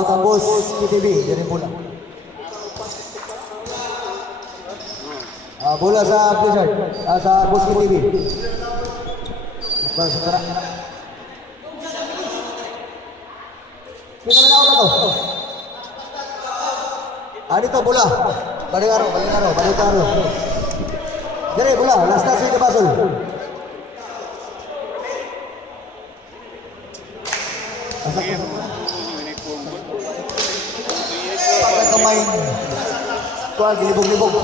Out ang boss, PTV, dyan yung bola. Bola sa Blizzard, sa boss PTV. Tara. Sige na ako na to. Dito bola. Balik aro. Dire bola, last na sa basol. Pakai kamay. Kuha, gilibog-libog.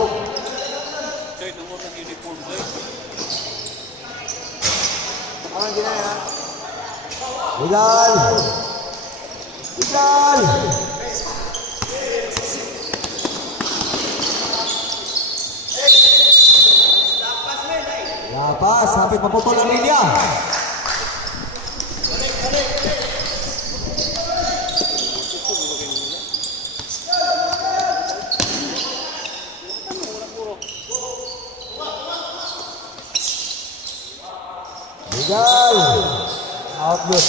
Choy, nomor ng uniform boy. Ang ginaya. Legal. Lapas, sampai paputol ang linya. Legal. Out good.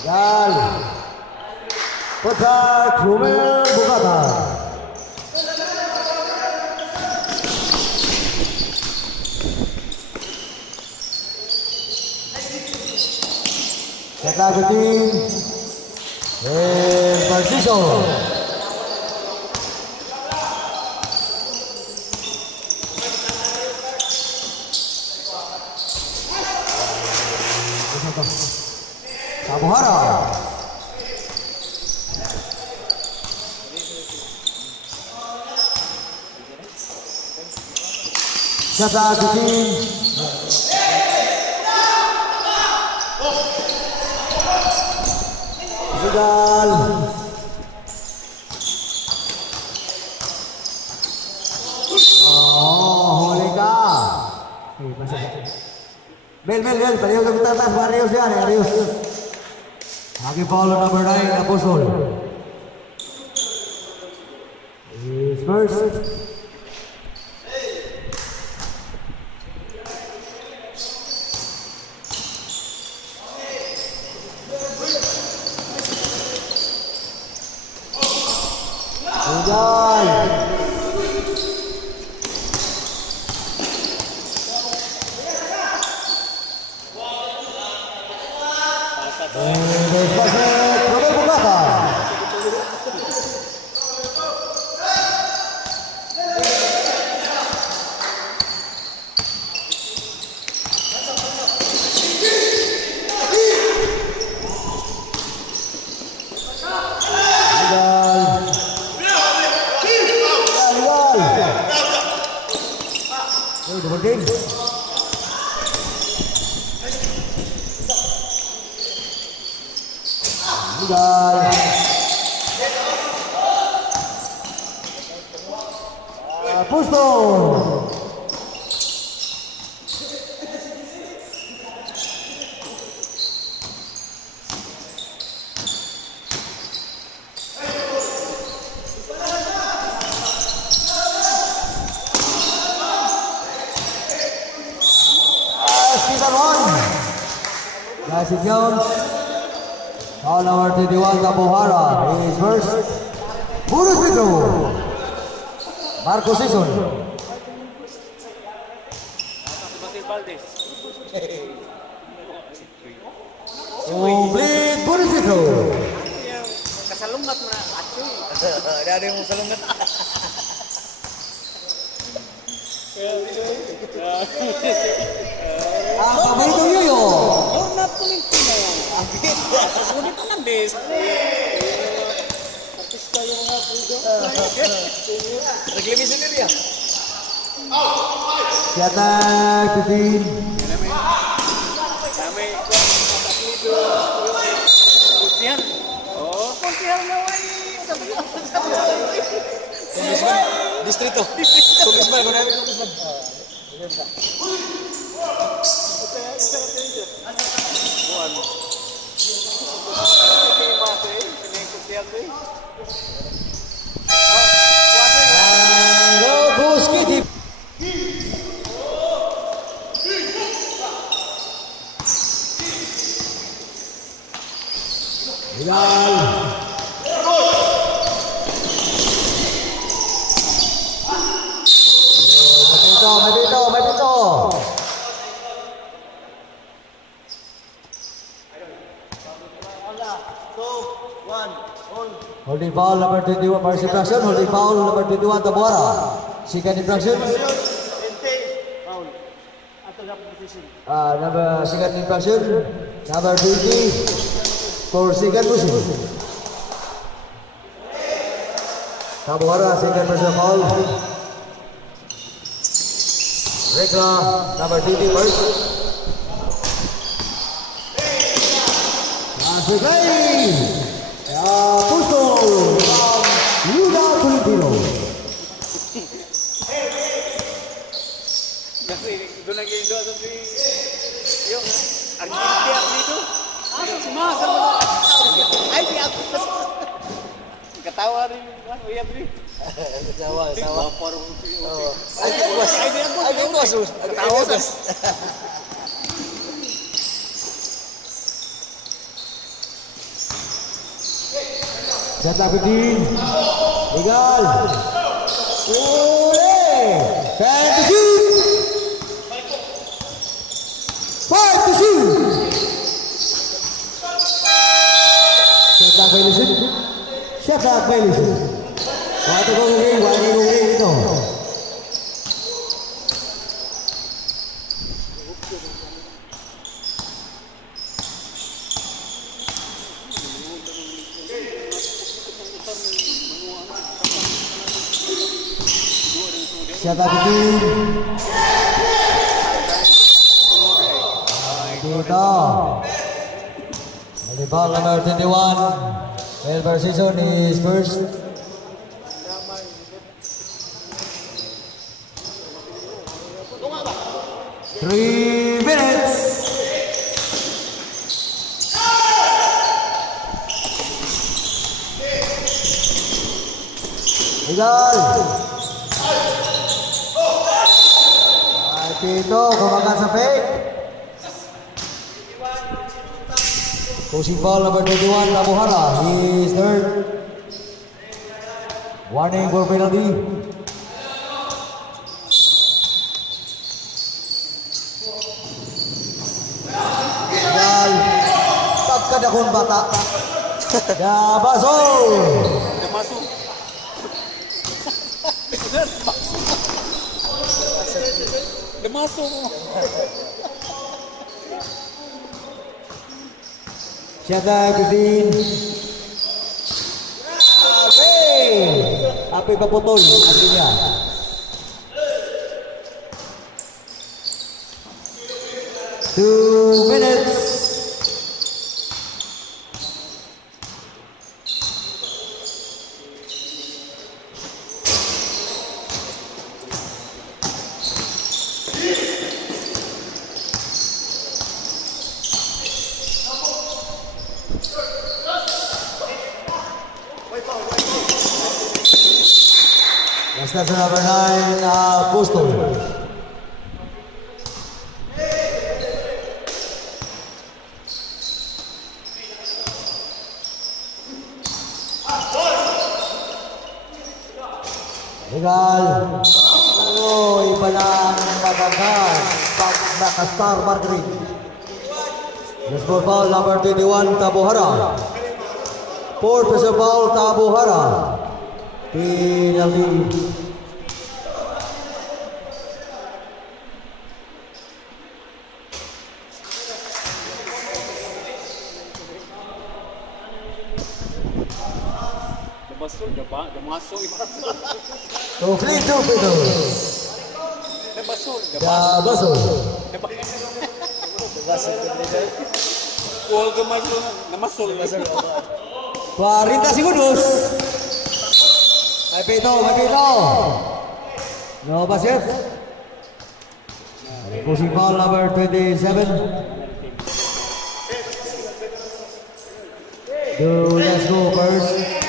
Legal. Putra Krumel Bugata. Kakagutin. Francisco. Sabuhara. Kakagutin. Legal. Huli ka. Mel, paliw ka tatas, Marius yan, Marius. Lagi follow number 9, Apostol. Is first. Legal. Despace Krumel Bugata. Double game. Legal. Pusto. Classic Jones. Call number 21, Sabuhara. He is first. Bonus Vito. Marco Sison. Complete bonus Vito. Kasalungat mo na, Atsoy. Ada yang mau salungat. Paborito Yuyo. Yung napulinti na yan. Ngunit pa ng base. Artista yung mga pudo. Naglimis sendiri ya. Siatak, Titin. Samay ko ang kapito. Kunsihan. Oh, kunsihan na wai. Komisman distrito. Komisman ko namin komisman. Kuan. Legal. May dito. Holding foul number 21, first infraction. Holding foul number 21, Tabuara. Second infraction. Second infraction. Number 20 for second position. Tabuara, second personal foul. Rekla, number 20, first. Last play. Pusto Yuda Filipino. Kasi doon nag-indo sa yung ang tiyak nito. Sumasa mo. Ay, di ako. Katawa rin. Uyab rin. Sawa. Ay, di ako. Katawa ka. Shot up 15. Legal. Ule. Time to shoot. 5 to shoot. Shot up violation. Shot up violation. Waktu kong ito. Shot up 15. Dito. Volleyball number 21. Melbourne season is first. Three minutes. Legal. Dito, kumakan sa fake. Coaching foul number 21, Tabuara. He is third. Warning for penalty. Legal. Pagkad akong bata. Yabaso. Namasok. Namasok mo. Shot up 15. Ape paputol apinya. Two minutes. That's number 9, Pusto. Legal. Oh, iba na ang magagad. Pag naka-star Margaret. Just for foul number 21, Tabuara. Fourth personal foul, Tabuara. Penalty. Damasol. So, free to Pito. Damasol. Damasol. Kuwal gamasol. Damasol. 40 segundos. May Pito. No basket. Pushing foul number 27. Let's go first.